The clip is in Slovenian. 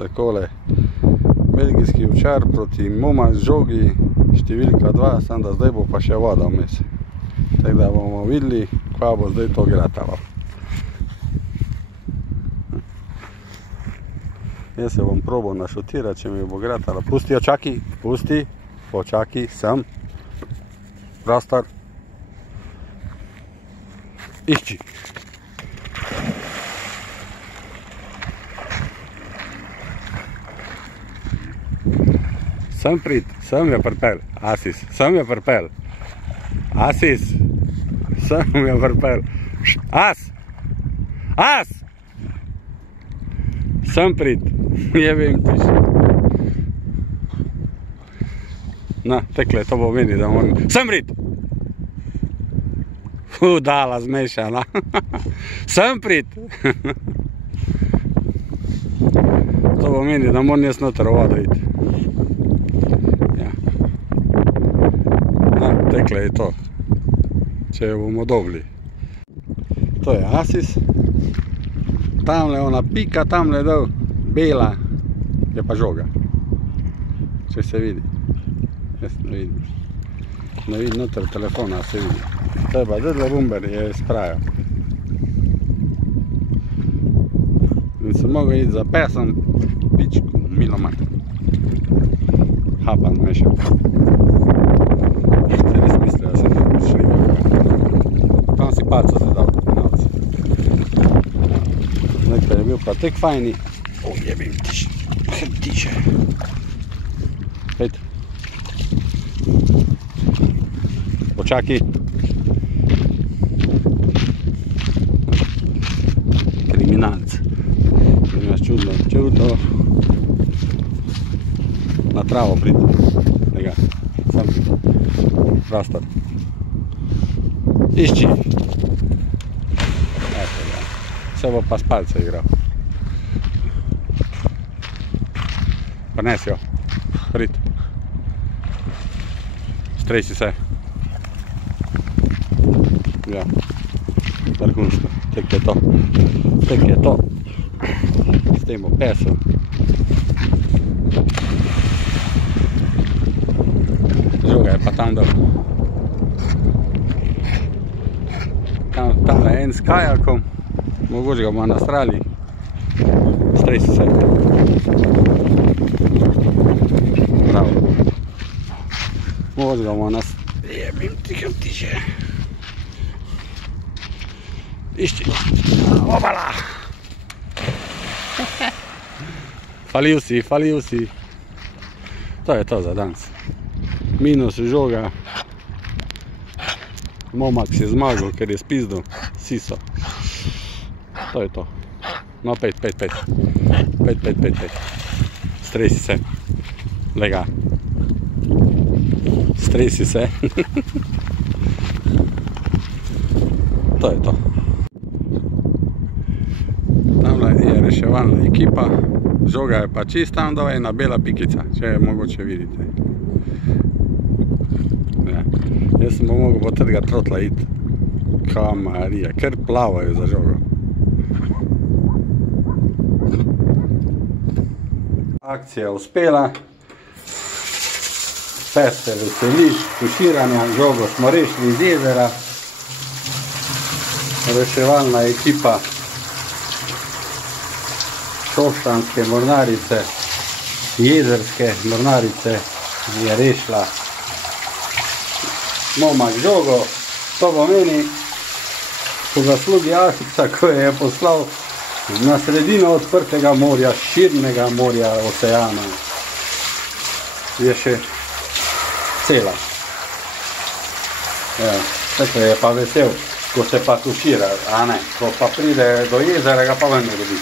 takole belgijski ovčar proti Momag žogi številka 2, samo da zdaj bo pa še voda vmes. Tako da bomo videli, kva bo zdaj to gratalo. Jaz se bom probal našutirati, če mi bo gratalo. Pusti, očaki, pusti, počaki, sem. Prostor. Išči. Sem prid, sem jo pripel, Asis, sem jo pripel. Asis, sem jo pripel. As! As! Sem prid, je vem tiš. Na, tekle, to bo meni, da moram. Sem prid! Dala zmešana. Sem prid! To bo meni, da moram jaz noter v vodo iti. Tekle je to, če jo bomo dobili. To je Asis. Tamle ona pika, tamle dol, bela, je pa žoga. Če se vidi. Jaz ne vidim. Ne vidim noter telefona, se vidi. To je pa dedle bumber, je sprajal. In sem mogel iti za pesom, pičku, milo manj. Hapan mešal. Tam si paco se dal pokonavci. Nekaj je bil pa tek fajni. O, jebim tiš. Tiše. Pejte. Počaki. Kriminalc. Imaš čudno, čudno. Na travo pridi. Lega, sam prostor. Išči. Eto ga. Se bo pa s palca igral. Prinesi jo. Prid. Stresi se. Ja. Vrhunsko. Tek je to. Tek je to. S tem bo pesel. Žoga je pa tam dol. Tam je en s kajakom, mogoče ga bomo nastrali. Stresi se. Bravo. Mogoče ga bomo nastrali. Jebim ti, kam tiše. Išči. Opala. Falil si, falil si. To je to za danes. Minus žoga. Momag si je zmagal, ker je spizdil siso. To je to. No, pet. Stresi se. Lega. Stresi se. To je to. Tamle je reševalna ekipa. Žoga je pa čist tam dol, ena bela pikica, če je mogoče vidite. Jaz sem mogel po tega trotla iti. Kamarija, ker plavajo za žogo. Akcija uspela. Pes se veseliš, tuširanja, žogo smo rešili iz jezera. Reševalna ekipa Šoštanjske mornarice, jezerske mornarice je rešila Momag žogo. To pomeni po zaslugi Asisa, ko je poslal na sredino odprtega morja, širnega morja, oceana. Je še cela. Tako je pa vesel, ko se pa tušira, a ne. Ko pa pride do jezera, ga pa ven ne dobi.